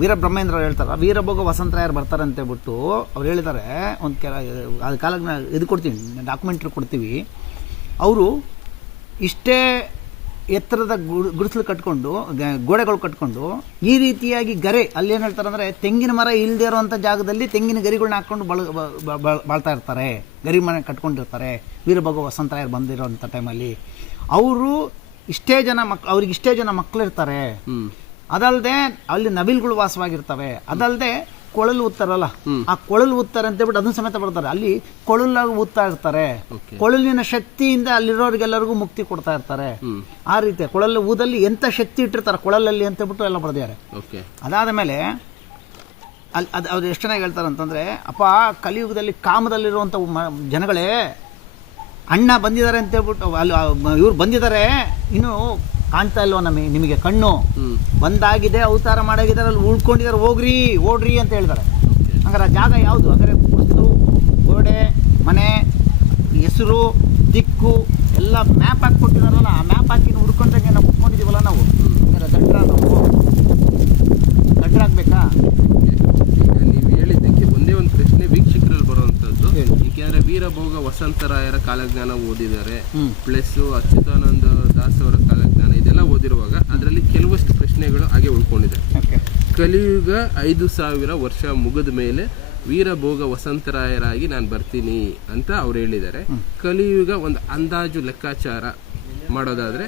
ವೀರಬ್ರಹ್ಮೇಂದ್ರ ಅವ್ರು ಹೇಳ್ತಾರೆ, ವೀರಭೋಗ ವಸಂತರಾಯರು ಬರ್ತಾರೆ ಅಂತ ಹೇಳ್ಬಿಟ್ಟು ಅವ್ರು ಹೇಳಿದ್ದಾರೆ. ಒಂದು ಅದು ಕಾಲಕ್ಕೆ ಇದು ಕೊಡ್ತೀವಿ, ಡಾಕ್ಯುಮೆಂಟ್ರಿ ಕೊಡ್ತೀವಿ. ಅವರು ಇಷ್ಟೇ ಎತ್ತರದ ಗುಡಿಸಲು ಕಟ್ಕೊಂಡು, ಗೋಡೆಗಳು ಕಟ್ಕೊಂಡು, ಈ ರೀತಿಯಾಗಿ ಗರೆ ಅಲ್ಲಿ ಏನು ಹೇಳ್ತಾರೆ ಅಂದರೆ ತೆಂಗಿನ ಮರ ಇಲ್ಲದೆ ಇರೋವಂಥ ಜಾಗದಲ್ಲಿ ತೆಂಗಿನ ಗರಿಗಳನ್ನ ಹಾಕ್ಕೊಂಡು ಬಾಳ್ತಾ ಇರ್ತಾರೆ, ಗರಿ ಮನೆ ಕಟ್ಕೊಂಡಿರ್ತಾರೆ ವೀರಭೋಗ ವಸಂತರಾಯರು ಬಂದಿರೋಂಥ ಟೈಮಲ್ಲಿ. ಅವರು ಅವ್ರಿಗೆ ಇಷ್ಟೇ ಜನ ಮಕ್ಕಳಿರ್ತಾರೆ. ಅದಲ್ಲದೆ ಅಲ್ಲಿ ನವಿಲ್ಗಳು ವಾಸವಾಗಿರ್ತವೆ. ಅದಲ್ಲದೆ ಕೊಳಲು ಊದ್ತಾರಲ್ಲ, ಆ ಕೊಳಲು ಊದ್ತಾರೆ ಅಂತ ಹೇಳ್ಬಿಟ್ಟು ಅದನ್ನ ಸಮೇತ ಬರ್ತಾರೆ. ಅಲ್ಲಿ ಕೊಳಲಾಗಿ ಊದ್ತಾ ಇರ್ತಾರೆ. ಕೊಳಲಿನ ಶಕ್ತಿಯಿಂದ ಅಲ್ಲಿರೋರಿಗೆಲ್ಲರಿಗೂ ಮುಕ್ತಿ ಕೊಡ್ತಾ ಇರ್ತಾರೆ. ಆ ರೀತಿ ಕೊಳಲು ಊದಲ್ಲಿ ಎಂತ ಶಕ್ತಿ ಇಟ್ಟಿರ್ತಾರೆ ಕೊಳಲಲ್ಲಿ ಅಂತ ಹೇಳ್ಬಿಟ್ಟು ಎಲ್ಲ ಬರ್ದಿದ್ದಾರೆ. ಅದಾದ ಮೇಲೆ ಅವ್ರು ಎಷ್ಟು ಚೆನ್ನಾಗಿ ಹೇಳ್ತಾರೆ ಅಂತಂದ್ರೆ, ಅಪ್ಪ ಕಲಿಯುಗದಲ್ಲಿ ಕಾಮದಲ್ಲಿರುವಂಥ ಜನಗಳೇ, ಅಣ್ಣ ಬಂದಿದ್ದಾರೆ ಅಂತ ಹೇಳ್ಬಿಟ್ಟು ಅಲ್ಲಿ ಇವ್ರು ಬಂದಿದ್ದಾರೆ, ಇನ್ನು ಕಾಣ್ತಾ ಇಲ್ವ ನಿಮಗೆ ಕಣ್ಣು ಬಂದಾಗಿದೆ, ಅವತಾರ ಮಾಡಾಗಿದ್ದಾರೆ, ಅಲ್ಲಿ ಉಳ್ಕೊಂಡಿದ್ದಾರೆ, ಓಡ್ರಿ ಅಂತ ಹೇಳಿದ್ದಾರೆ. ಹಂಗಾರೆ ಆ ಜಾಗ ಯಾವುದು? ಅಂದರೆ ಗುಡಿಸಲು, ಗೋಡೆ, ಮನೆ, ಹೆಸರು, ದಿಕ್ಕು ಎಲ್ಲ ಮ್ಯಾಪ್ ಹಾಕಿ ಕೊಟ್ಟಿದಾರಲ್ಲ, ಆ ಮ್ಯಾಪ್ ಹಾಕಿ ಹುಡ್ಕೊಂಡಾಗೆ ನಾವು ಕುತ್ಕೊಂಡಿದ್ದೀವಲ್ಲ ನಾವು. ಹಂಗಾರೆ ದಡ್ಡರಾಗಬೇಕಾ? ಈಗ ನೀವು ಹೇಳಿದ್ದಕ್ಕೆ ಒಂದೇ ಒಂದು ಪ್ರಶ್ನೆ ವೀಕ್ಷಕರಲ್ಲಿ ಬರುವಂಥದ್ದು. ಯಾಕೆಂದರೆ ವೀರಭೋಗ ವಸಂತರಾಯರ ಕಾಲಜ್ಞಾನ ಓದಿದ್ದಾರೆ, ಪ್ಲಸ್ ಅಚ್ಯುತಾನಂದ ದಾಸ್ ಅವರ ಕಾಲಜ್ಞಾನ ಇದೆಲ್ಲ ಓದಿರುವಾಗ ಅದರಲ್ಲಿ ಕೆಲವಷ್ಟು ಪ್ರಶ್ನೆಗಳು ಹಾಗೆ ಉಳ್ಕೊಂಡಿದೆ. ಕಲಿಯುಗ 5000 ವರ್ಷ ಮುಗಿದ ಮೇಲೆ ವೀರಭೋಗ ವಸಂತರಾಯರಾಗಿ ನಾನು ಬರ್ತೀನಿ ಅಂತ ಅವ್ರು ಹೇಳಿದ್ದಾರೆ. ಕಲಿಯುಗ ಒಂದು ಅಂದಾಜು ಲೆಕ್ಕಾಚಾರ ಮಾಡೋದಾದ್ರೆ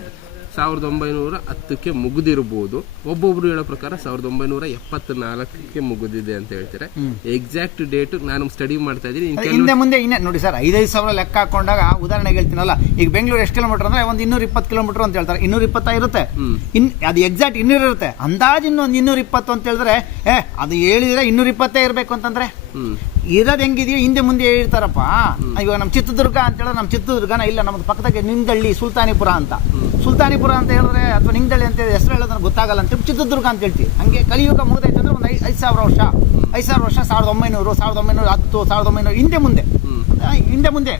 1910ಕ್ಕೆ ಮುಗಿದಿರ್ಬೋದು. ಒಬ್ಬೊಬ್ರು ಹೇಳೋ ಪ್ರಕಾರ 1974ಕ್ಕೆ ಮುಗಿದಿದೆ ಅಂತ ಹೇಳ್ತಾರೆ. ಎಕ್ಸಾಕ್ಟ್ ಡೇಟ್ ನಾನು ಸ್ಟಡಿ ಮಾಡ್ತಾ ಇದ್ದೀನಿ. ಹಿಂದೆ ಮುಂದೆ ನೋಡಿ ಸರ್, 5,000 ಲೆಕ್ಕ ಹಾಕೊಂಡಾಗ ಉದಾಹರಣೆಗೆ ಹೇಳ್ತೀನಲ್ಲ, ಈಗ ಬೆಂಗಳೂರು ಎಷ್ಟು ಕಿಲೋಮೀಟರ್ ಅಂದ್ರೆ ಒಂದು 220 ಕಿಲೋಮೀಟರ್ ಅಂತ ಹೇಳ್ತಾರೆ. 220 ಇರುತ್ತೆ, ಅದು ಎಕ್ಸಾಕ್ಟ್ 200 ಇರುತ್ತೆ. ಅಂದಾಜು ಇನ್ನೊಂದು 220 ಅಂತ ಹೇಳಿದ್ರೆ ಅದು ಹೇಳಿದ್ರೆ 220 ಇರಬೇಕು ಅಂತಂದ್ರೆ ಇರೋದು ಹೆಂಗಿದೆಯೋ ಹಿಂದೆ ಮುಂದೆ ಹೇಳ್ತಾರಪ್ಪ. ಇವಾಗ ನಮ್ಮ ಚಿತ್ರದುರ್ಗ ಅಂತ ಹೇಳಿದ್ರೆ ನಮ್ಮ ಚಿತ್ರದುರ್ಗನ ಇಲ್ಲ, ನಮ್ದು ಪಕ್ಕದಾಗೆ ನಿಂಗದಳ್ಳಿ ಸುಲ್ತಾನಿಪುರ ಅಂತ ಅಂತ ಹೇಳಿದ್ರೆ, ಅಥವಾ ನಿಂಗದಳ್ಳಿ ಅಂತ ಹೆಸರು ಹೇಳೋದನ್ನ ಗೊತ್ತಾಗಲ್ಲ ಅಂತ ಚಿತ್ರದುರ್ಗ ಅಂತ ಹೇಳ್ತೀವಿ. ಹಂಗೆ ಕಲಿಯುಗ ಮುಗಿದೈತೆ ಅಂದ್ರೆ ಒಂದು 5,000 ವರ್ಷ 1900 1910 1900 ಹಿಂದೆ ಮುಂದೆ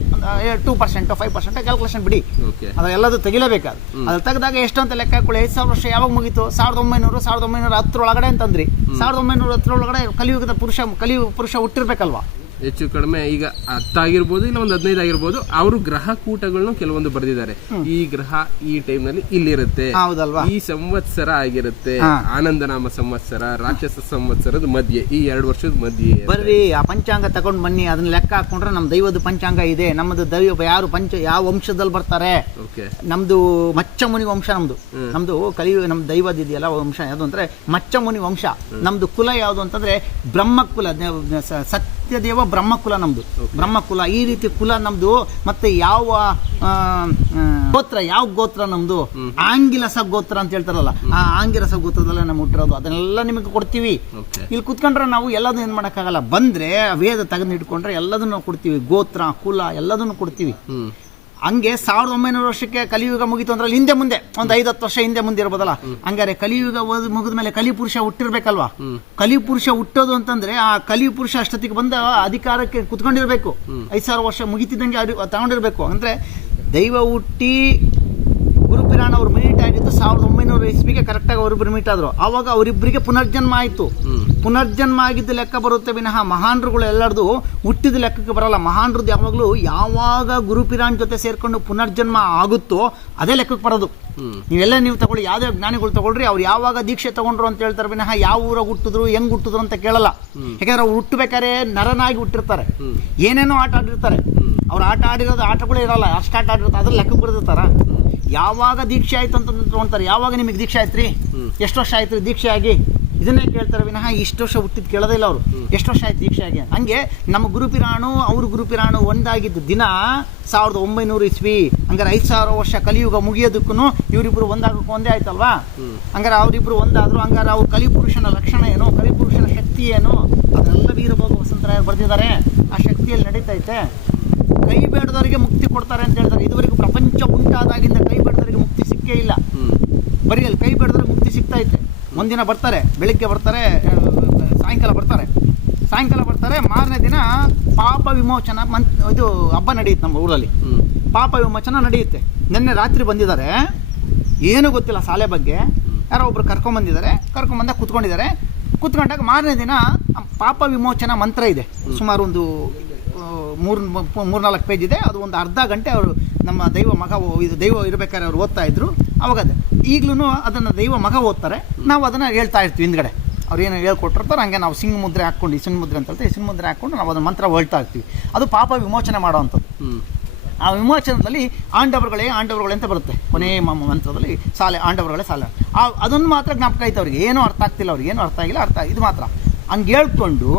2% 5% ಕ್ಯಾಲ್ಕುಲೇಷನ್ ಬಿಡಿ, ಅದೆಲ್ಲದು ತೆಗಿಲೇಬೇಕಾದ. ಅದ್ರ ತೆಗೆದಾಗ ಎಷ್ಟು ಅಂತ ಲೆಕ್ಕ ಹಾಕೊಳ್ಳಿ. 5,000 ವರ್ಷ ಯಾವಾಗ ಮುಗೀತು? 1910 ಒಳಗಡೆ ಅಂತಂದ್ರಿ. 1910 ಒಳಗಡೆ ಕಲಿಯುಗದ ಪುರುಷ ಹುಟ್ಟಿರ್ಬೇಕಲ್ವಾ? ಹೆಚ್ಚು ಕಡಿಮೆ ಈಗ 10 ಆಗಿರ್ಬೋದು, ಇಲ್ಲ ಒಂದು 15 ಆಗಿರ್ಬೋದು. ಅವರು ಗ್ರಹ ಕೂಟಗಳನ್ನು ಕೆಲವೊಂದು ಬರೆದಿದ್ದಾರೆ. ಈ ಗ್ರಹ ಈ ಟೈಮ್ ನಲ್ಲಿ ಇಲ್ಲಿರುತ್ತೆ, ಈ ಸಂವತ್ಸರ ಆಗಿರುತ್ತೆ, ಆನಂದನಾಮ ಸಂವತ್ಸರ, ರಾಕ್ಷಸ ಸಂವತ್ಸರದ ಮಧ್ಯೆ, ಈ 2 ವರ್ಷದ ಮಧ್ಯೆ. ಬರ್ರಿ ಆ ಪಂಚಾಂಗ ತಗೊಂಡ್ ಬನ್ನಿ, ಅದನ್ನ ಲೆಕ್ಕ ಹಾಕೊಂಡ್ರೆ ನಮ್ ದೈವದ ಪಂಚಾಂಗ ಇದೆ. ನಮ್ದು ದೈವ ಯಾರು ಯಾವ ವಂಶದಲ್ಲಿ ಬರ್ತಾರೆ? ನಮ್ದು ಮಚ್ಚಮುನಿ ವಂಶ. ನಮ್ದು ಕಲಿಯುಗ ನಮ್ ದೈವದ ಇದೆಯಲ್ಲ ವಂಶ ಯಾವುದು ಅಂದ್ರೆ ಮಚ್ಚಮುನಿ ವಂಶ. ನಮ್ದು ಕುಲ ಯಾವುದು ಅಂತಂದ್ರೆ ಬ್ರಹ್ಮಕುಲ, ಸತ್ಯದೇವ ಬ್ರಹ್ಮಕುಲ ನಮ್ದು. ಬ್ರಹ್ಮಕುಲ ಈ ರೀತಿ ಕುಲ ನಮ್ದು. ಮತ್ತೆ ಯಾವ ಗೋತ್ರ ನಮ್ದು? ಆಂಗಿರಸ ಗೋತ್ರ ಅಂತ ಹೇಳ್ತಾರಲ್ಲ, ಆ ಆಂಗಿರಸ ಗೋತ್ರದಲ್ಲೇ ನಮ್ಗೆ ಹುಟ್ಟಿರೋದು. ಅದನ್ನೆಲ್ಲ ನಿಮಗೆ ಕೊಡ್ತೀವಿ. ಇಲ್ಲಿ ಕುತ್ಕೊಂಡ್ರೆ ನಾವು ಎಲ್ಲದನ್ನು ಏನ್ ಮಾಡಕ್ಕಾಗಲ್ಲ. ಬಂದ್ರೆ ವೇದ ತೆಗೆದು ಇಟ್ಕೊಂಡ್ರೆ ಎಲ್ಲದನ್ನು ಕೊಡ್ತೀವಿ, ಗೋತ್ರ ಕುಲ ಎಲ್ಲದನ್ನು ಕೊಡ್ತೀವಿ. ಹಂಗೆ 1900 ವರ್ಷಕ್ಕೆ ಕಲಿಯುಗ ಮುಗಿತು ಅಂದ್ರೆ ಹಿಂದೆ ಮುಂದೆ ಒಂದು 5-10 ವರ್ಷ ಹಿಂದೆ ಮುಂದೆ ಇರ್ಬೋದಲ್ಲ. ಹಂಗಾರೆ ಕಲಿಯುಗ ಮುಗಿದ ಮೇಲೆ ಕಲಿಪುರುಷ ಹುಟ್ಟಿರ್ಬೇಕಲ್ವಾ? ಕಲಿಪುರುಷ ಹುಟ್ಟೋದು ಅಂತಂದ್ರೆ ಆ ಕಲಿಪುರುಷ ಅಷ್ಟೊತ್ತಿಗೆ ಬಂದ ಅಧಿಕಾರಕ್ಕೆ ಕುತ್ಕೊಂಡಿರ್ಬೇಕು. 5,000 ವರ್ಷ ಮುಗಿತಿದ್ದಂಗೆ ತಗೊಂಡಿರ್ಬೇಕು. ಅಂದ್ರೆ ದೈವ ಹುಟ್ಟಿ ಗುರುಪಿರಾಣ ಅವ್ರು ಮೀಟ್ ಆಗಿದ್ದು 1900 ಇಸ್ವಿಗೆ ಕರೆಕ್ಟಾಗಿ ಅವರಿಬ್ಬರು ಮೀಟ್ ಆದ್ರು. ಆವಾಗ ಅವರಿಬ್ಬರಿಗೆ ಪುನರ್ಜನ್ಮ ಆಯಿತು. ಪುನರ್ಜನ್ಮ ಆಗಿದ್ದ ಲೆಕ್ಕ ಬರುತ್ತೆ ವಿನಃ ಮಹಾನ್ರುಗಳು ಎಲ್ಲರದು ಹುಟ್ಟಿದ ಲೆಕ್ಕಕ್ಕೆ ಬರಲ್ಲ. ಮಹಾನ್ರದ್ದು ಯಾವಾಗಲೂ ಯಾವಾಗ ಗುರುಪಿರಾಣ್ ಜೊತೆ ಸೇರ್ಕೊಂಡು ಪುನರ್ಜನ್ಮ ಆಗುತ್ತೋ ಅದೇ ಲೆಕ್ಕಕ್ಕೆ ಬರೋದು. ನೀವು ತಗೊಳ್ಳಿ, ಯಾವ್ದೇ ಜ್ಞಾನಿಗಳು ತಗೊಳ್ರಿ, ಅವ್ರು ಯಾವಾಗ ದೀಕ್ಷೆ ತಗೊಂಡ್ರು ಅಂತ ಹೇಳ್ತಾರೆ ವಿನಃ ಯಾವ ಊರಾಗ ಹುಟ್ಟಿದ್ರು ಹೆಂಗ್ ಹುಟ್ಟಿದ್ರು ಅಂತ ಕೇಳಲ್ಲ. ಯಾಕಂದ್ರೆ ಅವ್ರು ಹುಟ್ಟಬೇಕಾದ್ರೆ ನರನಾಗಿ ಹುಟ್ಟಿರ್ತಾರೆ, ಏನೇನೋ ಆಟ ಆಡಿರ್ತಾರೆ. ಅವ್ರು ಆಟ ಆಡಿರೋದು ಆಟಗಳೇ ಇರಲ್ಲ, ಅಷ್ಟು ಆಟ ಆಡಿರ್ತಾರೆ, ಅದ್ರ ಲೆಕ್ಕಕ್ಕೆ ಬರೆದಿರ್ತಾರ. ಯಾವಾಗ ದೀಕ್ಷೆ ಆಯ್ತು ಅಂತ ತಗೊಂತಾರೆ. ಯಾವಾಗ ನಿಮಗೆ ದೀಕ್ಷೆ ಆಯ್ತ್ರಿ, ಎಷ್ಟು ವರ್ಷ ಆಯ್ತು ದೀಕ್ಷೆ ಆಗಿ? ಇದನ್ನೇ ಕೇಳ್ತಾರೆ ವಿನಃ ಇಷ್ಟು ವರ್ಷ ಹುಟ್ಟಿದ್ ಕೇಳೋದೇ ಇಲ್ಲ ಅವರು, ಎಷ್ಟು ವರ್ಷ ಆಯ್ತು ದೀಕ್ಷೆ ಆಗಿ. ಹಂಗೆ ನಮ್ಮ ಗುರುಪಿರಾಣು ಅವ್ರ ಗುರುಪಿರಾಣು ಒಂದಾಗಿದ್ದ ದಿನ 1900 ಇಸ್ವಿ. ಹಂಗಾರೆ 5,000 ವರ್ಷ ಕಲಿಯುಗ ಮುಗಿಯೋದಕ್ಕೂ ಇವರಿಬ್ರು ಒಂದಾಗಕ್ಕೂ ಒಂದೇ ಆಯ್ತಲ್ವಾ? ಹಂಗಾರೆ ಅವರಿಬ್ರು ಒಂದಾದ್ರು. ಹಂಗಾರೆ ಅವ್ರು ಕಲಿಪುರುಷನ ಲಕ್ಷಣ ಏನು, ಕಲಿಪುರುಷನ ಶಕ್ತಿ ಏನು, ಅದೆಲ್ಲ ವೀರಭೋಗ ವಸಂತರಾಯರು ಬರ್ದಿದ್ದಾರೆ. ಆ ಶಕ್ತಿಯಲ್ಲಿ ನಡೀತೈತೆ. ಕೈ ಬೇಡದವರಿಗೆ ಮುಕ್ತಿ ಕೊಡ್ತಾರೆ ಅಂತ ಹೇಳ್ತಾರೆ. ಇದುವರೆಗೂ ಪ್ರಪಂಚ ಉಂಟಾದಾಗಿಂದ ಕೈ ಬೇಡದವರಿಗೆ ಮುಕ್ತಿ ಸಿಕ್ಕೇ ಇಲ್ಲ. ಬರೀ ಅಲ್ಲಿ ಕೈ ಬೇಡದವ್ರಿಗೆ ಮುಕ್ತಿ ಸಿಗ್ತಾ ಐತೆ. ಒಂದಿನ ಬರ್ತಾರೆ, ಬೆಳಿಗ್ಗೆ ಬರ್ತಾರೆ, ಸಾಯಂಕಾಲ ಬರ್ತಾರೆ. ಮಾರನೇ ದಿನ ಪಾಪ ವಿಮೋಚನ ಇದು ಹಬ್ಬ ನಡೆಯುತ್ತೆ ನಮ್ಮ ಊರಲ್ಲಿ. ಪಾಪ ವಿಮೋಚನ ನಡೆಯುತ್ತೆ. ನಿನ್ನೆ ರಾತ್ರಿ ಬಂದಿದ್ದಾರೆ, ಏನು ಗೊತ್ತಿಲ್ಲ ಶಾಲೆ ಬಗ್ಗೆ. ಯಾರೋ ಒಬ್ರು ಕರ್ಕೊಂಬಂದಿದ್ದಾರೆ. ಕರ್ಕೊಂಬಂದಾಗ ಕುತ್ಕೊಂಡಿದ್ದಾರೆ. ಕೂತ್ಕೊಂಡಾಗ ಮಾರನೇ ದಿನ ಪಾಪ ವಿಮೋಚನಾ ಮಂತ್ರ ಇದೆ, ಸುಮಾರು ಒಂದು 3-4 ಪೇಜ್ ಇದೆ. ಅದು ಒಂದು ಅರ್ಧ ಗಂಟೆ ಅವರು ನಮ್ಮ ದೈವ ಮಗ ಇದು ದೈವ ಇರಬೇಕಾದ್ರೆ ಅವ್ರು ಓದ್ತಾ ಇದ್ರು. ಅವಾಗ ಅದು ಈಗಲೂ ಅದನ್ನು ದೈವ ಮಗ ಓದ್ತಾರೆ, ನಾವು ಅದನ್ನು ಹೇಳ್ತಾ ಇರ್ತೀವಿ ಹಿಂದ್ಗಡೆ. ಅವ್ರು ಏನು ಹೇಳ್ಕೊಟ್ಟಿರ್ತಾರೆ ಹಂಗೆ ನಾವು ಸಿಂಗ್ ಮುದ್ರೆ ಹಾಕ್ಕೊಂಡು, ಈ ಸಿಂಗ್ ಮುದ್ರೆ ಅಂತ ಹೇಳ್ತೀವಿ, ಸಿಂಗ್ ಮುದ್ರೆ ಹಾಕ್ಕೊಂಡು ನಾವು ಅದನ್ನು ಮಂತ್ರ ಹೇಳ್ತಾ ಇರ್ತೀವಿ. ಅದು ಪಾಪ ವಿಮೋಚನೆ ಮಾಡೋವಂಥದ್ದು. ಆ ವಿಮೋಚನದಲ್ಲಿ ಆಂಡವರುಗಳೇ ಅಂತ ಬರುತ್ತೆ ಕೊನೆಯ ಮಂತ್ರದಲ್ಲಿ, ಸಾಲೆ ಆಂಡವರುಗಳೇ ಸಾಲೆ. ಅದನ್ನು ಮಾತ್ರ ಜ್ಞಾಪಕ ಐತೆ ಅವ್ರಿಗೆ, ಏನೂ ಅರ್ಥ ಆಗ್ತಿಲ್ಲ ಅವ್ರಿಗೆ, ಏನೂ ಅರ್ಥ ಆಗಿಲ್ಲ, ಇದು ಮಾತ್ರ ಹಂಗೆ ಹೇಳ್ಕೊಂಡು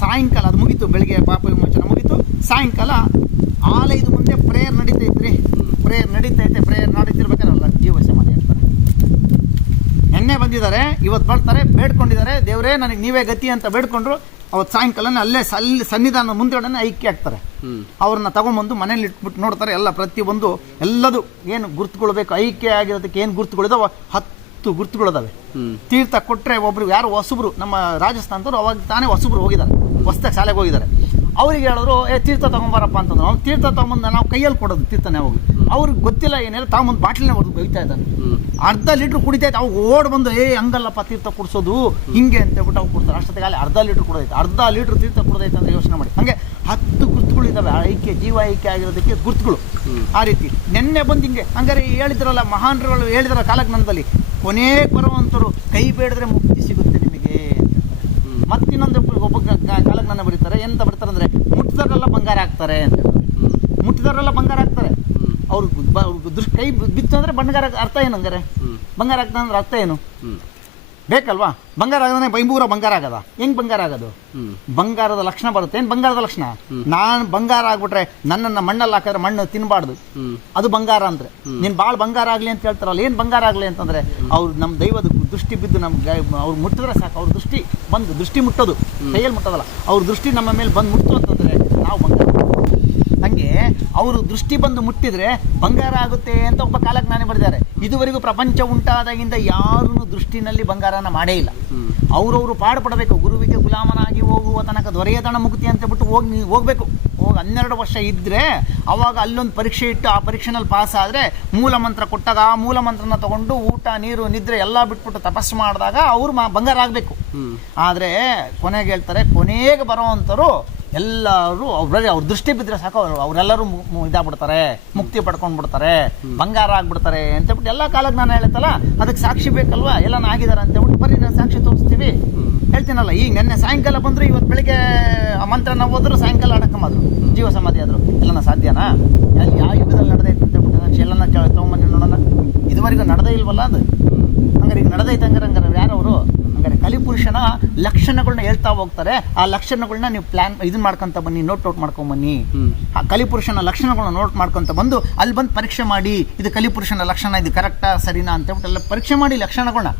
ಸಾಯಂಕಾಲ ಅದು ಮುಗೀತು. ಬೆಳಿಗ್ಗೆ ಪಾಪ ವಿಮೋಚನೆ ಮುಗೀತು, ಸಾಯಂಕಾಲ ಆಲಯದ ಮುಂದೆ ಪ್ರೇಯರ್ ನಡೀತೈತ್ರಿ. ಪ್ರೇಯರ್ ನಡೀತಿರ್ಬೇಕಾರಲ್ಲ ಜೀವ ಸಮಾಧಿ ಆಗ್ತಾರೆ. ನೆನ್ನೆ ಬಂದಿದ್ದಾರೆ, ಇವತ್ತು ಬರ್ತಾರೆ, ಬೇಡ್ಕೊಂಡಿದ್ದಾರೆ, ದೇವರೇ ನನಗೆ ನೀವೇ ಗತಿ ಅಂತ ಬೇಡ್ಕೊಂಡ್ರು. ಅವತ್ತು ಸಾಯಂಕಾಲನೇ ಅಲ್ಲೇ ಸನ್ನಿಧಾನ ಮುಂದೆಗಡೆ ಐಕ್ಯ ಆಗ್ತಾರೆ. ಅವ್ರನ್ನ ತಗೊಂಡ್ಬಂದು ಮನೇಲಿ ಇಟ್ಬಿಟ್ಟು ನೋಡ್ತಾರೆ. ಎಲ್ಲ ಪ್ರತಿಯೊಂದು ಎಲ್ಲದು ಏನು ಗುರುತುಕೊಳ್ಬೇಕು, ಐಕ್ಯ ಆಗಿರೋದಕ್ಕೆ ಏನು ಗುರುತುಗಳಿದಾವೆ 10 ಗುರುತುಗಳಿದಾವೆ. ತೀರ್ಥ ಕೊಟ್ಟರೆ ಒಬ್ರು ಯಾರು ಹೊಸಬ್ರು, ನಮ್ಮ ರಾಜಸ್ಥಾನದವ್ರು ಅವಾಗ ತಾನೇ ಹೊಸಬ್ರು ಹೋಗಿದ್ದಾರೆ, ಹೊಸ್ದಾಗಿ ಶಾಲೆಗೆ ಹೋಗಿದ್ದಾರೆ. ಅವ್ರಿಗೆ ಹೇಳಿದ್ರು ತೀರ್ಥ ತಗೊಂಬಾರಪ್ಪ ಅಂತಂದ್ರು. ಅವ್ನು ತೀರ್ಥ ತಗೊಂಬಂದು ನಾವು ಕೈಯಲ್ಲಿ ಕೊಡೋದು ತೀರ್ಥನೇ ಹೋಗಿ. ಅವ್ರಿಗೆ ಗೊತ್ತಿಲ್ಲ ಏನೆಲ್ಲ ತಗೊಂಬಂದು ಬಾಟ್ಲಿನೇ ಹೊಡೆದು ಬೈತಾ ಇದ್ದಾನೆ. ಅರ್ಧ ಲೀಟ್ರ್ ಕುಡಿತೈತೆ, ಅವು ಓಡ್ ಬಂದು ಹಂಗಲ್ಲಪ್ಪ ತೀರ್ಥ ಕುಡಿಸೋದು ಹಿಂಗೆ ಅಂತ ಹೇಳ್ಬಿಟ್ಟು ಅವ್ರು ಕೊಡ್ತಾರೆ. ಅಷ್ಟೊತ್ತಿಗೆ ಅಲ್ಲಿ ಅರ್ಧ ಲೀಟ್ರ್ ಕುಡೋದೈತೆ, ಅರ್ಧ ಲೀಟ್ರ್ ತೀರ್ಥ ಕುಡೋದೈತೆ ಅಂತ ಯೋಚನೆ ಮಾಡಿ. ಹಾಗೆ 10 ಗುರುತುಗಳಿದ್ದಾವೆ, ಐಕ್ಯ ಜೀವ ಐಕ್ಯ ಆಗಿರೋದಕ್ಕೆ ಗುರುತುಗಳು. ಆ ರೀತಿ ನೆನ್ನೆ ಬಂದು ಹಿಂಗೆ ಹಂಗಾರೆ ಹೇಳಿದ್ರಲ್ಲ ಮಹಾನ್ರುಗಳು ಹೇಳಿದ್ರ ಕಾಲಜ್ಞಾನದಲ್ಲಿ, ಕೊನೆಗೆ ಬರುವಂಥವ್ರು ಕೈ ಬೇಡಿದ್ರೆ ಮುಕ್ತಿ ಸಿಗುತ್ತೆ ನಿಮಗೆ ಅಂತ. ಮತ್ತಿನ್ನೊಂದು ಒಬ್ಬ ಕಾಲಜ್ಞಾನ ಬರೀತಾರೆ, ಎಂತ ಬರ್ತಾರೆ ಅಂದರೆ ಮುಟ್ಟಿದವರೆಲ್ಲ ಬಂಗಾರ ಆಗ್ತಾರೆ ಅಂತ ಹೇಳ್ತಾರೆ. ಮುಟ್ಟಿದವರೆಲ್ಲ ಬಂಗಾರ ಆಗ್ತಾರೆ. ಅವ್ರು ಕೈ ಬಿತ್ತು ಅಂದರೆ ಬಂಗಾರ ಅರ್ಥ ಏನು? ಹಂಗಾರೆ ಬಂಗಾರ ಆಗ್ತದೆ ಅಂದ್ರೆ ಅರ್ಥ ಏನು ಬೇಕಲ್ವಾ? ಬಂಗಾರ ಆಗದೇ ಬೈಬೂರ ಬಂಗಾರ ಆಗದ, ಹೆಂಗ್ ಬಂಗಾರ ಆಗೋದು? ಬಂಗಾರದ ಲಕ್ಷಣ ಬರುತ್ತೆ. ಏನು ಬಂಗಾರದ ಲಕ್ಷಣ? ನಾನು ಬಂಗಾರ ಆಗ್ಬಿಟ್ರೆ ನನ್ನನ್ನು ಮಣ್ಣಲ್ಲಿ ಹಾಕಿದ್ರೆ ಮಣ್ಣು ತಿನ್ಬಾರ್ದು, ಅದು ಬಂಗಾರ ಅಂದ್ರೆ. ನೀನು ಭಾಳ ಬಂಗಾರ ಆಗಲಿ ಅಂತ ಹೇಳ್ತಾರಲ್ಲ, ಏನು ಬಂಗಾರ ಆಗಲಿ ಅಂತಂದ್ರೆ ಅವ್ರು ನಮ್ಮ ದೈವದ ದೃಷ್ಟಿ ಬಿದ್ದು ನಮ್ಗೆ ಅವ್ರು ಮುಟ್ಟಿದ್ರೆ ಸಾಕು. ಅವ್ರ ದೃಷ್ಟಿ ಬಂದು, ದೃಷ್ಟಿ ಮುಟ್ಟೋದು ಕೈಯಲ್ಲಿ ಮುಟ್ಟೋದಲ್ಲ, ಅವ್ರ ದೃಷ್ಟಿ ನಮ್ಮ ಮೇಲೆ ಬಂದು ಮುಟ್ಟು ಅಂತಂದ್ರೆ ನಾವು ಬಂಗಾರ. ಹಂಗೆ ಅವರು ದೃಷ್ಟಿ ಬಂದು ಮುಟ್ಟಿದ್ರೆ ಬಂಗಾರ ಆಗುತ್ತೆ ಅಂತ ಒಬ್ಬ ಕಾಲಜ್ಞಾನಿ ಬರೆದಿದ್ದಾರೆ. ಇದುವರೆಗೂ ಪ್ರಪಂಚ ಉಂಟಾದಾಗಿಂದ ಯಾರೂ ದೃಷ್ಟಿನಲ್ಲಿ ಬಂಗಾರನ ಮಾಡೇ ಇಲ್ಲ. ಅವ್ರವರು ಪಾಡುಪಡಬೇಕು, ಗುರುವಿಗೆ ಗುಲಾಮನಾಗಿ ಹೋಗುವ ತನಕ ದೊರೆಯದಣ ಮುಕ್ತಿ ಅಂತ ಬಿಟ್ಟು ಹೋಗ್ಬೇಕು. 12 ವರ್ಷ ಇದ್ದರೆ ಅವಾಗ ಅಲ್ಲೊಂದು ಪರೀಕ್ಷೆ ಇಟ್ಟು ಆ ಪರೀಕ್ಷೆನಲ್ಲಿ ಪಾಸ್ ಆದರೆ ಮೂಲ ಮಂತ್ರ ಕೊಟ್ಟಾಗ ಆ ಮೂಲ ಮಂತ್ರನ ತಗೊಂಡು ಊಟ ನೀರು ನಿದ್ರೆ ಎಲ್ಲ ಬಿಟ್ಬಿಟ್ಟು ತಪಸ್ಸು ಮಾಡಿದಾಗ ಅವ್ರು ಬಂಗಾರ ಆಗಬೇಕು. ಆದರೆ ಕೊನೆಗೆ ಹೇಳ್ತಾರೆ, ಕೊನೆಗೆ ಬರೋವಂಥವ್ರು ಎಲ್ಲರೂ ಅವ್ರ ದೃಷ್ಟಿ ಬಿದ್ದರೆ ಸಾಕು, ಅವರೆಲ್ಲರೂ ಇದಾಗ್ಬಿಡ್ತಾರೆ, ಮುಕ್ತಿ ಪಡ್ಕೊಂಡ್ಬಿಡ್ತಾರೆ, ಬಂಗಾರ ಆಗ್ಬಿಡ್ತಾರೆ ಅಂತೇಳ್ಬಿಟ್ಟು ಎಲ್ಲ ಕಾಲಜ್ಞಾನ ಹೇಳುತ್ತಲ್ಲ. ಅದಕ್ಕೆ ಸಾಕ್ಷಿ ಬೇಕಲ್ವಾ, ಎಲ್ಲನ ಆಗಿದ್ದಾರೆ ಅಂತೇಳ್ಬಿಟ್ಟು ಬರ್ರಿ ನಾನು ಸಾಕ್ಷಿ ತೋರಿಸ್ತೀವಿ ಹೇಳ್ತೀನಲ್ಲ. ಈಗ ನೆನ್ನೆ ಸಾಯಂಕಾಲ ಬಂದರು, ಇವತ್ತು ಬೆಳಿಗ್ಗೆ ಆ ಮಂತ್ರನ ಹೋದ್ರು, ಸಾಯಂಕಾಲ ಅಡಕಂಬಾದ್ರು, ಜೀವ ಸಮಾಧಿ ಆದರು. ಎಲ್ಲನ ಸಾಧ್ಯನಾ? ಅಲ್ಲಿ ಯಾವ ಯುಗದಲ್ಲಿ ನಡೆದೈತೆ ಅಂತೇಳ್ಬಿಟ್ಟು ನಾನು ಎಲ್ಲನ ತೊಗೊಂಬನ್ನಿ ನೋಡೋಣ. ಇದುವರೆಗೂ ನಡೆದೇ ಇಲ್ವಲ್ಲ ಅದು. ಹಂಗಾರೆ ಈಗ ನಡೆದೈತೆ ಹಂಗಾರೆ ಯಾರವರು? ಹಂಗಾರೆ ಕಲಿಪುರುಷನ ಲಕ್ಷಣಗಳನ್ನ ಹೇಳ್ತಾ ಹೋಗ್ತಾರೆ. ಆ ಲಕ್ಷಣಗಳನ್ನ ನೀವು ಇದನ್ನ ಮಾಡ್ಕೊಂತ ಬನ್ನಿ, ನೋಟ್ ಮಾಡ್ಕೊಂಬನ್ನಿ. ಆ ಕಲಿಪುರುಷನ ಲಕ್ಷಣಗಳನ್ನ ನೋಟ್ ಮಾಡ್ಕೊಂತ ಬಂದು ಅಲ್ಲಿ ಬಂದು ಪರೀಕ್ಷೆ ಮಾಡಿ, ಇದು ಕಲಿಪುರುಷನ ಲಕ್ಷಣ, ಇದು ಕರೆಕ್ಟಾ ಸರಿನಾ ಅಂತ ಹೇಳ್ಬಿಟ್ಟು ಎಲ್ಲ ಪರೀಕ್ಷೆ ಮಾಡಿ ಲಕ್ಷಣಗಳನ್ನ.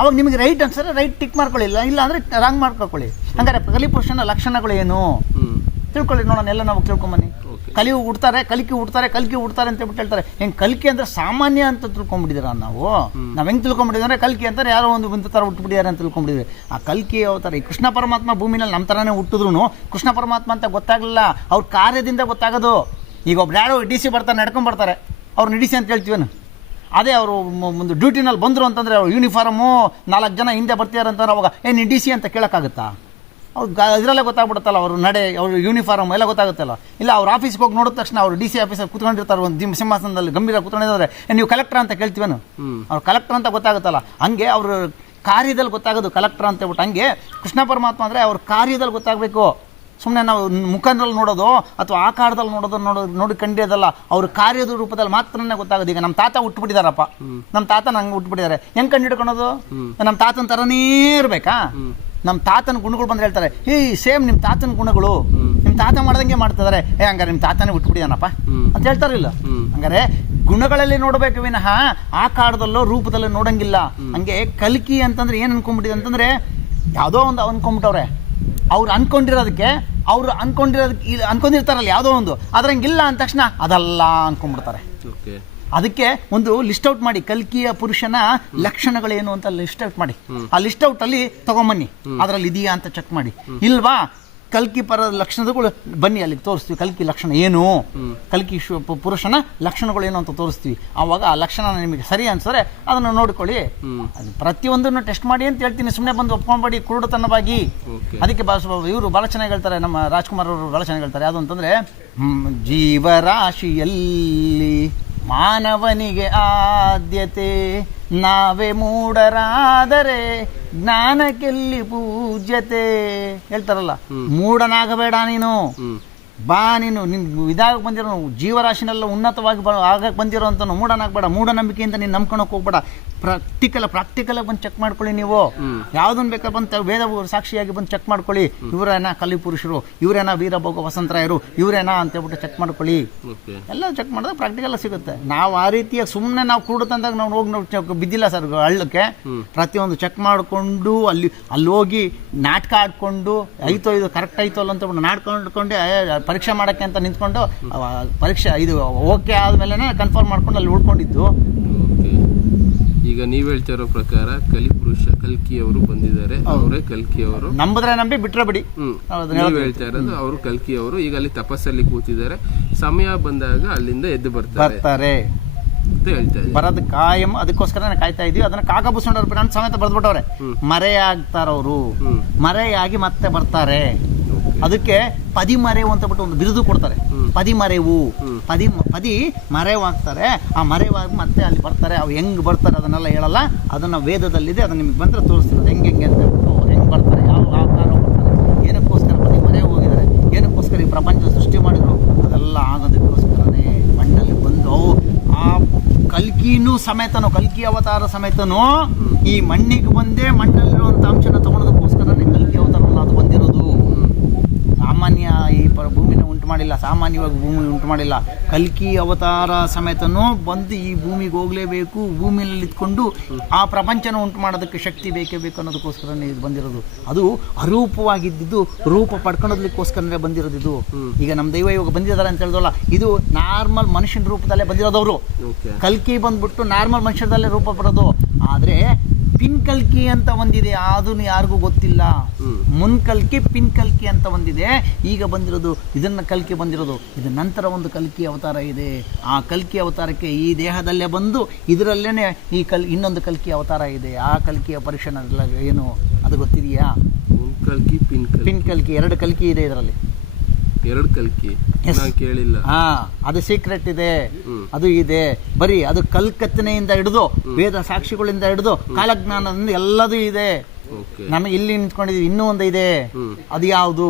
ಅವಾಗ ನಿಮಗೆ ರೈಟ್ ಅನ್ಸರೆ ರೈಟ್ ಟಿಕ್ ಮಾಡ್ಕೊಳ್ಳಿಲ್ಲ, ಇಲ್ಲ ಅಂದ್ರೆ ರಾಂಗ್ ಮಾಡ್ಕೊಳ್ಳಿ. ಹಂಗಾರೆ ಕಲಿಪುರುಷನ ಲಕ್ಷಣಗಳು ಏನು ತಿಳ್ಕೊಳ್ಳಿ ನೋಡೋಣ, ಎಲ್ಲ ನಾವು ತಿಳ್ಕೊಂಬನ್ನಿ. ಕಲಿಕೆ ಹುಡ್ತಾರೆ ಅಂತ ಹೇಳ್ಬಿಟ್ಟು ಹೇಳ್ತಾರೆ. ಹೆಂಗೆ ಕಲಿಕೆ ಅಂದ್ರೆ ಸಾಮಾನ್ಯ ಅಂತ ತಿಳ್ಕೊಂಡ್ಬಿಟ್ಟಿದ್ದೀರ ನಾವು ಹೆಂಗೆ ತಿಳ್ಕೊಂಡ್ಬಿಟ್ಟಿದ್ರೆ ಕಲಿಕೆ ಅಂತಾರೆ ಯಾರೋ ಒಂದು ಥರ ಹುಟ್ಟುಬಿಟ್ಟಿದ್ದಾರೆ ಅಂತ ತಿಳ್ಕೊಂಡ್ಬಿಟ್ಟಿದ್ರಿ. ಆ ಕಲಿಕೆ ಯಾವ ಥರ? ಈ ಕೃಷ್ಣ ಪರಮಾತ್ಮ ಭೂಮಿನಲ್ಲಿ ನಮ್ಮ ಥರನೇ ಹುಟ್ಟಿದ್ರು ಕೃಷ್ಣ ಪರಮಾತ್ಮ ಅಂತ ಗೊತ್ತಾಗಲಿಲ್ಲ, ಅವ್ರ ಕಾರ್ಯದಿಂದ ಗೊತ್ತಾಗೋದು. ಈಗ ಒಬ್ರು ಯಾರೋ DC ಬರ್ತಾರೆ, ನಡ್ಕೊಂಡ್ಬರ್ತಾರೆ, ಅವ್ರು DC ಅಂತ ಹೇಳ್ತೀವೇನು? ಅದೇ ಅವರು ಒಂದು ಡ್ಯೂಟಿನಲ್ಲಿ ಬಂದರು ಅಂತಂದರೆ ಅವ್ರು ಯೂನಿಫಾರ್ಮು 4 ಜನ ಹಿಂದೆ ಬರ್ತಿದ್ದಾರೆ ಅಂತಂದ್ರೆ ಅವಾಗ ನೀನು DC ಅಂತ ಕೇಳೋಕ್ಕಾಗುತ್ತಾ? ಅವ್ರು ಇದರಲ್ಲೇ ಗೊತ್ತಾಗ್ಬಿಡುತ್ತಲ್ಲ, ಅವ್ರು ನಡೆ, ಅವ್ರು ಯೂನಿಫಾರ್ಮ್ ಎಲ್ಲ ಗೊತ್ತಾಗುತ್ತಲ್ಲ. ಇಲ್ಲ ಅವ್ರು ಆಫೀಸ್ಗೆ ಹೋಗಿ ನೋಡಿದ ತಕ್ಷಣ ಅವ್ರು DC ಆಫೀಸಲ್ಲಿ ಕೂತ್ಕೊಂಡಿರ್ತಾರೆ, ಒಂದು ಸಿಂಹಾಸನದಲ್ಲಿ ಗಂಭೀರ ಕೂತ್ಕೊಂಡಿದ್ದಾರೆ, ನೀವು ಕಲೆಕ್ಟರ್ ಅಂತ ಕೇಳ್ತೀವೇನು? ಅವ್ರು ಕಲೆಕ್ಟರ್ ಅಂತ ಗೊತ್ತಾಗುತ್ತಲ್ಲ. ಹಂಗೆ ಅವರು ಕಾರ್ಯದಲ್ಲಿ ಗೊತ್ತಾಗೋದು ಕಲೆಕ್ಟರ್ ಅಂತ ಹೇಳ್ಬಿಟ್ಟು. ಹಂಗೆ ಕೃಷ್ಣ ಪರಮಾತ್ಮ ಅಂದರೆ ಅವ್ರ ಕಾರ್ಯದಲ್ಲಿ ಗೊತ್ತಾಗಬೇಕು. ಸುಮ್ಮನೆ ನಾವು ಮುಖದಲ್ಲಿ ನೋಡೋದು ಅಥವಾ ಆಕಾರದಲ್ಲಿ ನೋಡಿ ಕಂಡಿರೋದಲ್ಲ, ಅವ್ರ ಕಾರ್ಯದ ರೂಪದಲ್ಲಿ ಮಾತ್ರನೇ ಗೊತ್ತಾಗೋದು. ಈಗ ನಮ್ಮ ತಾತ ಹುಟ್ಟುಬಿಟ್ಟಿದಾರಪ್ಪ, ನಮ್ಮ ತಾತ ನಂಗೆ ಹುಟ್ಟುಬಿಟ್ಟಿದ್ದಾರೆ, ಹೆಂಗೆ ಕಂಡು ಹಿಡ್ಕೊಳೋದು? ನಮ್ಮ ತಾತನ ಥರನೇ ಇರಬೇಕಾ? ನಮ್ಮ ತಾತನ ಗುಣಗಳು ಬಂದ್ರೆ ಹೇಳ್ತಾರೆ, ಸೇಮ್ ನಿಮ್ಮ ತಾತನ ಗುಣಗಳು, ನಿಮ್ಮ ತಾತ ಮಾಡ್ದಂಗೆ ಮಾಡ್ತಿದ್ದಾರೆ, ಹಂಗಾರೆ ನಿಮ್ಮ ತಾತನೇ ಹುಟ್ಟುಬಿಟ್ಟಿದಾನಪ್ಪ ಅಂತ ಹೇಳ್ತಾರಿಲ್ಲ. ಹಂಗಾರೆ ಗುಣಗಳಲ್ಲಿ ನೋಡಬೇಕು ವಿನಃ ಆಕಾರದಲ್ಲೋ ರೂಪದಲ್ಲೋ ನೋಡಂಗಿಲ್ಲ. ಹಂಗೆ ಕಲ್ಕಿ ಅಂತಂದ್ರೆ ಏನು ಅನ್ಕೊಂಡ್ಬಿಟ್ಟಿದೆ ಅಂತಂದ್ರೆ ಯಾವುದೋ ಒಂದು ಅನ್ಕೊಂಡ್ಬಿಟ್ಟವ್ರೆ. ಅವ್ರು ಅನ್ಕೊಂಡಿರೋದಕ್ಕೆ ಅನ್ಕೊಂಡಿರ್ತಾರಲ್ಲ ಯಾವುದೋ ಒಂದು, ಅದ್ರಂಗಿಲ್ಲ ಅಂದ ತಕ್ಷಣ ಅದಲ್ಲ ಅನ್ಕೊಂಡ್ಬಿಡ್ತಾರೆ. ಅದಕ್ಕೆ ಒಂದು ಲಿಸ್ಟ್ ಔಟ್ ಮಾಡಿ, ಕಲ್ಕಿಯ ಪುರುಷನ ಲಕ್ಷಣಗಳೇನು ಅಂತ ಲಿಸ್ಟ್ ಔಟ್ ಮಾಡಿ, ಆ ಲಿಸ್ಟ್ ಔಟ್ ಅಲ್ಲಿ ತಗೊಂಬನ್ನಿ, ಅದರಲ್ಲಿ ಇದೆಯಾ ಅಂತ ಚೆಕ್ ಮಾಡಿ. ಇಲ್ವಾ ಕಲ್ಕಿ ಪರ ಲಕ್ಷಣಗಳು ಬನ್ನಿ ಅಲ್ಲಿಗೆ ತೋರಿಸ್ತೀವಿ. ಕಲ್ಕಿ ಲಕ್ಷಣ ಏನು, ಕಲ್ಕಿ ಪುರುಷನ ಲಕ್ಷಣಗಳು ಏನು ಅಂತ ತೋರಿಸ್ತೀವಿ. ಆವಾಗ ಆ ಲಕ್ಷಣ ನಿಮಗೆ ಸರಿ ಅನ್ಸಿದ್ರೆ ಅದನ್ನು ನೋಡ್ಕೊಳ್ಳಿ. ಅದು ಪ್ರತಿಯೊಂದನ್ನು ಟೆಸ್ಟ್ ಮಾಡಿ ಅಂತ ಹೇಳ್ತೀನಿ, ಸುಮ್ಮನೆ ಬಂದು ಒಪ್ಕೊಂಡ್ಬೇಡಿ ಕುರುಡುತನವಾಗಿ. ಅದಕ್ಕೆ ಇವರು ಭಾಳ ಚೆನ್ನಾಗಿ ಹೇಳ್ತಾರೆ, ನಮ್ಮ ರಾಜ್ಕುಮಾರ್ ಅವರು ಭಾಳ ಚೆನ್ನಾಗಿ ಹೇಳ್ತಾರೆ. ಯಾವುದು ಅಂತಂದರೆ, ಜೀವರಾಶಿಯಲ್ಲಿ ಮಾನವನಿಗೆ ಆದ್ಯತೆ, ನಾವೇ ಮೂಢರಾದರೆ ಜ್ಞಾನಕ್ಕೆಲ್ಲಿ ಪೂಜ್ಯತೆ ಹೇಳ್ತಾರಲ್ಲ. ಮೂಢನಾಗಬೇಡ ನೀನು, ಬಾ ನೀನು ಇದಾಗ ಬಂದಿರೋ ಜೀವರಾಶಿನೆಲ್ಲ ಉನ್ನತವಾಗಿ ಆಗಕ್ಕೆ ಬಂದಿರೋ ಅಂತ ಮೂಢನಾಗಬೇಡ. ಮೂಢನಂಬಿಕೆಯಿಂದ ನೀನು ನಂಬ್ಕೊಳಕ್ಕೆ ಹೋಗ್ಬೇಡ. ಪ್ರಾಕ್ಟಿಕಲಾಗಿ ಬಂದು ಚೆಕ್ ಮಾಡ್ಕೊಳ್ಳಿ. ನೀವು ಯಾವುದನ್ನು ಬೇಕಾ ಬಂದು ವೇದ ಸಾಕ್ಷಿಯಾಗಿ ಬಂದು ಚೆಕ್ ಮಾಡ್ಕೊಳ್ಳಿ. ಇವರೇನಾ ಕಲಿಪುರುಷರು, ಇವರೇನಾ ವೀರಭೋಗ ವಸಂತರಾಯರು, ಇವರೇನಾ ಅಂತ ಹೇಳ್ಬಿಟ್ಟು ಚೆಕ್ ಮಾಡ್ಕೊಳ್ಳಿ. ಎಲ್ಲ ಚೆಕ್ ಮಾಡಿದ್ರೆ ಪ್ರಾಕ್ಟಿಕಲ್ ಸಿಗುತ್ತೆ. ನಾವು ಆ ರೀತಿಯಾಗಿ ಸುಮ್ಮನೆ ನಾವು ಕೂಡುತ್ತಂದಾಗ ನಾವು ಹೋಗಿ ನಾವು ಬಿದ್ದಿಲ್ಲ ಸರ್ ಹಳ್ಳಕ್ಕೆ. ಪ್ರತಿಯೊಂದು ಚೆಕ್ ಮಾಡಿಕೊಂಡು ಅಲ್ಲಿ ಹೋಗಿ ನಾಟಕ ಆಡ್ಕೊಂಡು ಐತೋ ಇದು ಕರೆಕ್ಟ್ ಐತೋ ಅಲ್ಲ ಅಂತ ನಾಟಕ ಆಡ್ಕೊಂಡು ಪರೀಕ್ಷೆ ಮಾಡೋಕ್ಕೆ ಅಂತ ನಿಂತ್ಕೊಂಡು ಪರೀಕ್ಷೆ ಇದು ಓಕೆ ಆದಮೇಲೆ ಕನ್ಫರ್ಮ್ ಮಾಡ್ಕೊಂಡು ಅಲ್ಲಿ ಉಳ್ಕೊಂಡಿದ್ದು. ಈಗ ನೀವ್ ಹೇಳ್ತಾ ಇರೋ ಪ್ರಕಾರ ಕಲಿಪುರುಷ ಕಲ್ಕಿಯವರು ಬಂದಿದ್ದಾರೆ, ಅವರೇ ಕಲ್ಕಿಯವರು. ನಂಬಿದ್ರೆ ನಂಬಿ ಬಿಟ್ರೆ ಬಿಡಿ. ನೀವ್ ಹೇಳ್ತಾ ಇರೋದು ಅವರು ಕಲ್ಕಿಯವರು. ಈಗ ಅಲ್ಲಿ ತಪಸ್ಸಲ್ಲಿ ಕೂತಿದ್ದಾರೆ, ಸಮಯ ಬಂದಾಗ ಅಲ್ಲಿಂದ ಎದ್ದು ಬರ್ತಾರೆ ಅಂತ ಹೇಳ್ತಾ ಇದ್ದಾರೆ. ಬರೋದು ಕಾಯಂ, ಅದಕ್ಕೋಸ್ಕರ ಕಾಯ್ತಾ ಇದೀವಿ. ಅದನ್ನ ಕಾಕಬುಸ್ಕೊಂಡವ್ರು ನನ್ನ ಸಮೇತ ಬರ್ದ್ಬಿಟ್ಟವ್ರೆ. ಮರೆಯಾಗ್ತಾರವರು, ಮರೆಯಾಗಿ ಮತ್ತೆ ಬರ್ತಾರೆ. ಅದಕ್ಕೆ ಪದಿಮರೆವು ಅಂತ ಬಿಟ್ಟು ಒಂದು ಬಿರುದು ಕೊಡ್ತಾರೆ. ಪದಿಮರೆವು, ಪದಿ ಮರೆವಾಗ್ತಾರೆ. ಆ ಮರೆವಾಗಿ ಮತ್ತೆ ಅಲ್ಲಿ ಬರ್ತಾರೆ. ಅವು ಹೆಂಗ್ ಬರ್ತಾರೆ ಅದನ್ನೆಲ್ಲ ಹೇಳಲ್ಲ, ಅದನ್ನ ವೇದದಲ್ಲಿದೆ. ಅದನ್ನ ನಿಮ್ಗೆ ಬಂದ್ರೆ ತೋರಿಸ್ತಾರೆ ಹೆಂಗೆ ಅಂತ ಹೇಳ್ಬಿಟ್ಟು ಹೆಂಗ್ ಬರ್ತಾರೆ, ಯಾವ ಆಕಾರ ಬರ್ತಾರೆ, ಏನಕ್ಕೋಸ್ಕರ ಪದಿ ಮರೆ ಹೋಗಿದ್ದಾರೆ, ಏನಕ್ಕೋಸ್ಕರ ಈ ಪ್ರಪಂಚ ಸೃಷ್ಟಿ ಮಾಡಿದ್ರು, ಅದೆಲ್ಲ ಆಗೋದಕ್ಕೋಸ್ಕರನೇ ಮಣ್ಣಲ್ಲಿ ಬಂದು ಆ ಕಲ್ಕಿನೂ ಸಮೇತನು, ಕಲ್ಕಿ ಅವತಾರ ಸಮೇತನು ಈ ಮಣ್ಣಿಗೆ ಬಂದೇ ಮಣ್ಣಲ್ಲಿರುವಂಥ ಅಂಶನ ತಗೊಳೋದಕ್ಕೋಸ್ಕರನೇ ಕಲ್ಕಿ ಅವತಾರ ಅದು ಬಂದಿರೋದು. ಸಾಮಾನ್ಯ ಈ ಭೂಮಿನ ಉಂಟು ಮಾಡಿಲ್ಲ, ಸಾಮಾನ್ಯವಾಗಿ ಭೂಮಿ ಉಂಟು ಮಾಡಿಲ್ಲ. ಕಲ್ಕಿ ಅವತಾರ ಸಮೇತನೂ ಬಂದು ಈ ಭೂಮಿಗೆ ಹೋಗಲೇಬೇಕು, ಭೂಮಿಯಲ್ಲಿ ಇದ್ಕೊಂಡು ಆ ಪ್ರಪಂಚನ ಉಂಟು ಮಾಡೋದಕ್ಕೆ ಶಕ್ತಿ ಬೇಕೇ ಬೇಕು ಅನ್ನೋದಕ್ಕೋಸ್ಕರನೇ ಇದು ಬಂದಿರೋದು. ಅದು ಅರೂಪವಾಗಿದ್ದು ರೂಪ ಪಡ್ಕೊಳ್ಳೋದಕ್ಕೋಸ್ಕರನೇ ಬಂದಿರೋದು ಇದು. ಈಗ ನಮ್ಮ ದೈವ ಇವಾಗ ಬಂದಿದ್ದಾರೆ ಅಂತ ಹೇಳಿದ್ವಲ್ಲ, ಇದು ನಾರ್ಮಲ್ ಮನುಷ್ಯನ ರೂಪದಲ್ಲೇ ಬಂದಿರೋದವರು. ಕಲ್ಕಿ ಬಂದ್ಬಿಟ್ಟು ನಾರ್ಮಲ್ ಮನುಷ್ಯರದಲ್ಲೇ ರೂಪ ಪಡೋದು. ಆದರೆ ಪಿನ್ ಕಲ್ಕಿ ಅಂತ ಒಂದಿದೆ, ಅದನ್ನು ಯಾರಿಗೂ ಗೊತ್ತಿಲ್ಲ. ಮುನ್ ಕಲ್ಕಿ, ಪಿನ್ ಕಲ್ಕಿ ಅಂತ ಒಂದಿದೆ. ಈಗ ಬಂದಿರೋದು ಇದನ್ನ ಕಲ್ಕಿ ಬಂದಿರೋದು. ಇದು ನಂತರ ಒಂದು ಕಲ್ಕಿ ಅವತಾರ ಇದೆ. ಆ ಕಲ್ಕಿ ಅವತಾರಕ್ಕೆ ಈ ದೇಹದಲ್ಲೇ ಬಂದು ಇದರಲ್ಲೇನೆ ಈ ಇನ್ನೊಂದು ಕಲ್ಕಿ ಅವತಾರ ಇದೆ. ಆ ಕಲ್ಕಿಯ ಪರೀಕ್ಷೆ ಏನು ಅದು ಗೊತ್ತಿದೆಯಾ? ಕಲ್ಕಿ, ಪಿನ್ ಕಲ್ಕಿ, ಎರಡು ಕಲ್ಕಿ ಇದೆ ಇದರಲ್ಲಿ. ಎರಡು ಕಲ್ಕಿ ಕೇಳಿಲ್ಲ. ಅದು ಸೀಕ್ರೆಟ್ ಇದೆ, ಅದು ಇದೆ. ಬರೀ ಅದು ಕಲ್ಕತ್ತನೆಯಿಂದ ಹಿಡಿದು ವೇದ ಸಾಕ್ಷಿಗಳಿಂದ ಹಿಡಿದು ಕಾಲಜ್ಞಾನದಿಂದ ಎಲ್ಲದೂ ಇದೆ. ನಮಗೆ ಇಲ್ಲಿ ನಿಂತ್ಕೊಂಡಿದೀವಿ. ಇನ್ನೂ ಒಂದು ಇದೆ, ಅದು ಯಾವುದು?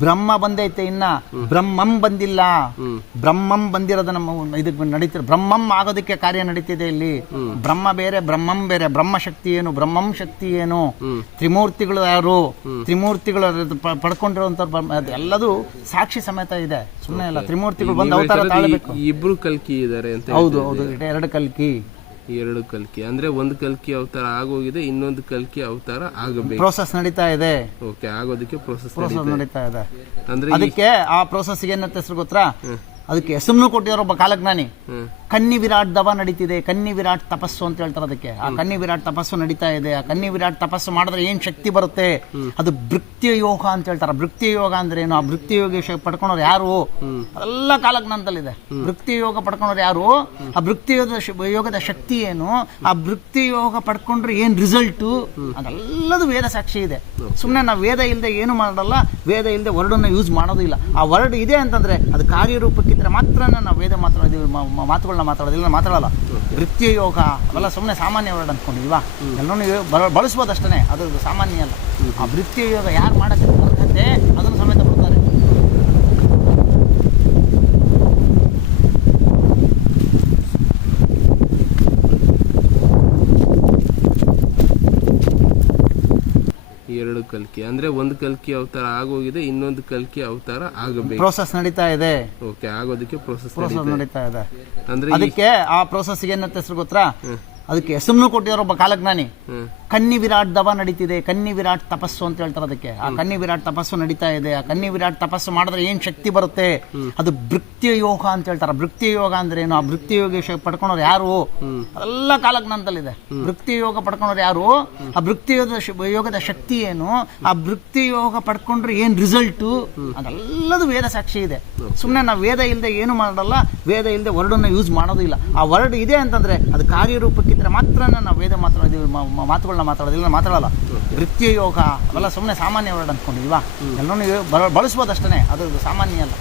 ಬ್ರಹ್ಮ ಬಂದೈತೆ, ಇನ್ನ ಬ್ರಹ್ಮಂ ಬಂದಿಲ್ಲ. ಬ್ರಹ್ಮಂ ಬಂದಿರೋದು ನಮ್ಮ ಇದಕ್ಕೆ ನಡೀತಿರೋ, ಬ್ರಹ್ಮಂ ಆಗೋದಕ್ಕೆ ಕಾರ್ಯ ನಡೀತಿದೆ ಇಲ್ಲಿ. ಬ್ರಹ್ಮ ಬೇರೆ, ಬ್ರಹ್ಮಂ ಬೇರೆ. ಬ್ರಹ್ಮ ಶಕ್ತಿ ಏನು, ಬ್ರಹ್ಮಂ ಶಕ್ತಿ ಏನು, ತ್ರಿಮೂರ್ತಿಗಳು ಯಾರು, ತ್ರಿಮೂರ್ತಿಗಳು ಪಡ್ಕೊಂಡಿರುವಂತ ಎಲ್ಲದೂ ಸಾಕ್ಷಿ ಸಮೇತ ಇದೆ. ಸುಮ್ಮನೆ ಇಲ್ಲ, ತ್ರಿಮೂರ್ತಿಗಳು ಬಂದು ಅವತಾರ ತಾಳಬೇಕು. ಇಬ್ರು ಕಲ್ಕಿ ಇದಾರೆ ಅಂತ. ಹೌದು ಹೌದು, ಎರಡು ಕಲ್ಕಿ. ಎರಡು ಕಲ್ಕಿ ಅಂದ್ರೆ ಒಂದು ಕಲ್ಕಿ ಅವತಾರ ಆಗೋಗಿದೆ, ಇನ್ನೊಂದು ಕಲ್ಕಿ ಅವತಾರ ಆಗಬೇಕು. ಪ್ರೋಸೆಸ್ ನಡೀತಾ ಇದೆ. ಓಕೆ, ಆಗೋದಕ್ಕೆ ಪ್ರೋಸೆಸ್ ನಡೀತಾ ಇದೆ. ಅಂದ್ರೆ ಅದಕ್ಕೆ ಆ ಪ್ರೋಸೆಸ್ಗೆ ಏನಂತ ಹೆಸರು ಗೊತ್ತಾ? ಅದಕ್ಕೆ ಹೆಸರು ಕೊಟ್ಟಿರೋ ಒಬ್ಬ ಕಾಲಜ್ಞಾನಿ. ಕನ್ನಿ ವಿರಾಟ್ ದವ ನಡೀತಿದೆ, ಕನ್ನಿ ವಿರಾಟ್ ತಪಸ್ಸು ಅಂತ ಹೇಳ್ತಾರೆ ಅದಕ್ಕೆ. ಆ ಕನ್ನಿ ವಿರಾಟ್ ತಪಸ್ಸು ನಡೀತಾ ಇದೆ. ಆ ಕನ್ನಿ ವಿರಾಟ್ ತಪಸ್ಸು ಮಾಡಿದ್ರೆ ಏನ್ ಶಕ್ತಿ ಬರುತ್ತೆ? ಅದು ಭೃತ್ಯ ಯೋಗ ಅಂತ ಹೇಳ್ತಾರೆ. ಭೃತ್ಯ ಯೋಗ ಅಂದ್ರೆ ಏನು? ಆ ಭೃತ್ಯ ಯೋಗ ಪಡ್ಕೊಂಡವ್ರು ಯಾರು? ಎಲ್ಲ ಕಾಲಜ್ಞಾನದಲ್ಲಿದೆ. ಭೃತ್ಯ ಯೋಗ ಪಡ್ಕೊಂಡವ್ರು ಯಾರು? ಆ ಭೃತ್ಯ ಯೋಗದ ಶಕ್ತಿ ಏನು? ಆ ಭೃತ್ಯ ಯೋಗ ಪಡ್ಕೊಂಡ್ರೆ ಏನ್ ರಿಸಲ್ಟು? ಅದೆಲ್ಲದು ವೇದ ಸಾಕ್ಷಿ ಇದೆ. ಸುಮ್ಮನೆ ನಾವು ವೇದ ಇಲ್ಲದೆ ಏನು ಮಾಡಲ್ಲ, ವೇದ ಇಲ್ಲದೆ ವರ್ಡನ್ನ ಯೂಸ್ ಮಾಡೋದು ಇಲ್ಲ. ಆ ವರ್ಡ್ ಇದೆ ಅಂತಂದ್ರೆ ಅದು ಕಾರ್ಯರೂಪಕ್ಕಿದ್ರೆ ಮಾತ್ರ ನಾವು ವೇದ ಮಾತಾಡೋದು, ಮಾತುಗಳನ್ನ ಮಾತಾಡೋದಿಲ್ಲ, ಮಾತಾಡಲ್ಲ. ಭೃತ್ಯ ಯೋಗ ಅವೆಲ್ಲ ಸುಮ್ಮನೆ ಸಾಮಾನ್ಯ ವರ್ಡ್ ಅಂದ್ಕೊಂಡಿಲ್ವಾ? ಎಲ್ಲರೂ ಬಳಸ್ಬೋದು ಅಷ್ಟೇ, ಅದು ಸಾಮಾನ್ಯ ಅಲ್ಲ. ಆ ಭೃತ್ಯ ಯೋಗ ಯಾರು ಮಾಡಕ್ಕೆ ಅರ್ಹತೆ ಅದನ್ನು ಸಮೇತ ಕೊಡ್ತಾರೆ. ಎರಡು ಕಲ್ಕಿ ಅಂದ್ರೆ ಒಂದು ಕಲ್ಕಿ ಅವತಾರ ಆಗೋಗಿದೆ, ಇನ್ನೊಂದು ಕಲ್ಕಿ ಅವತಾರ ಆಗಬೇಕು. ಪ್ರೋಸೆಸ್ ನಡೀತಾ ಇದೆ. ಓಕೆ, ಆಗೋದಕ್ಕೆ ಪ್ರೋಸೆಸ್ ನಡೀತಾ ಇದೆ. ಅಂದ್ರೆ ಅದಕ್ಕೆ ಆ ಪ್ರೋಸೆಸ್ ಏನಂತ ಹೆಸರು ಗೊತ್ತಾ? ಅದಕ್ಕೆ ಹೆಸರನ್ನು ಕೊಟ್ಟಿರೋ ಒಬ್ಬ ಕಾಲಜ್ಞಾನಿ. ಹ್ಮ್. ಕನ್ನಿ ವಿರಾಟ್ ದವ ನಡೀತಿದೆ, ಕನ್ನಿ ವಿರಾಟ್ ತಪಸ್ಸು ಅಂತ ಹೇಳ್ತಾರೆ ಅದಕ್ಕೆ. ಆ ಕನ್ನಿ ವಿರಾಟ್ ತಪಸ್ಸು ನಡೀತಾ ಇದೆ. ಆ ಕನ್ನಿ ವಿರಾಟ್ ತಪಸ್ಸು ಮಾಡಿದ್ರೆ ಏನ್ ಶಕ್ತಿ ಬರುತ್ತೆ, ಅದು ಭೃತ್ಯ ಯೋಗ ಅಂತ ಹೇಳ್ತಾರೆ. ಭೃತ್ಯ ಯೋಗ ಅಂದ್ರೆ ಏನು? ಆ ಭೃತ್ಯ ಯೋಗ ಪಡ್ಕೊಳೋರು ಯಾರು? ಎಲ್ಲ ಕಾಲಜ್ಞಾನದಲ್ಲಿದೆ. ಭೃತ್ಯ ಯೋಗ ಪಡ್ಕೊಳೋರು ಯಾರು? ಆ ಭೃತ್ಯ ಯೋಗದ ಶಕ್ತಿ ಏನು? ಆ ಭೃತ್ಯ ಯೋಗ ಪಡ್ಕೊಂಡ್ರೆ ಏನ್ ರಿಸಲ್ಟು? ಅದೆಲ್ಲದು ವೇದ ಸಾಕ್ಷಿ ಇದೆ. ಸುಮ್ಮನೆ ನಾವು ವೇದ ಇಲ್ಲದೆ ಏನು ಮಾಡಲ್ಲ, ವೇದ ಇಲ್ಲದೆ ವರ್ಡನ್ನ ಯೂಸ್ ಮಾಡೋದು ಇಲ್ಲ. ಆ ವರ್ಡ್ ಇದೆ ಅಂತಂದ್ರೆ ಅದು ಕಾರ್ಯರೂಪಕ್ಕಿದ್ರೆ ಮಾತ್ರ ನಾವು ವೇದ ಮಾತಾಡೋದು, ಮಾತುಗಳನ್ನ ಮಾತಾಡೋದಿಲ್ಲ, ಮಾತಾಡಲ್ಲ. ಭೃತ್ಯ ಯೋಗ ಅವೆಲ್ಲ ಸುಮ್ಮನೆ ಸಾಮಾನ್ಯ ವರ್ಡ್ ಅಂದ್ಕೊಂಡಿದೀವಾ? ಎಲ್ಲನೂ ಬಳಸ್ಬೋದು ಅಷ್ಟೇ, ಅದು ಸಾಮಾನ್ಯ ಅಲ್ಲ.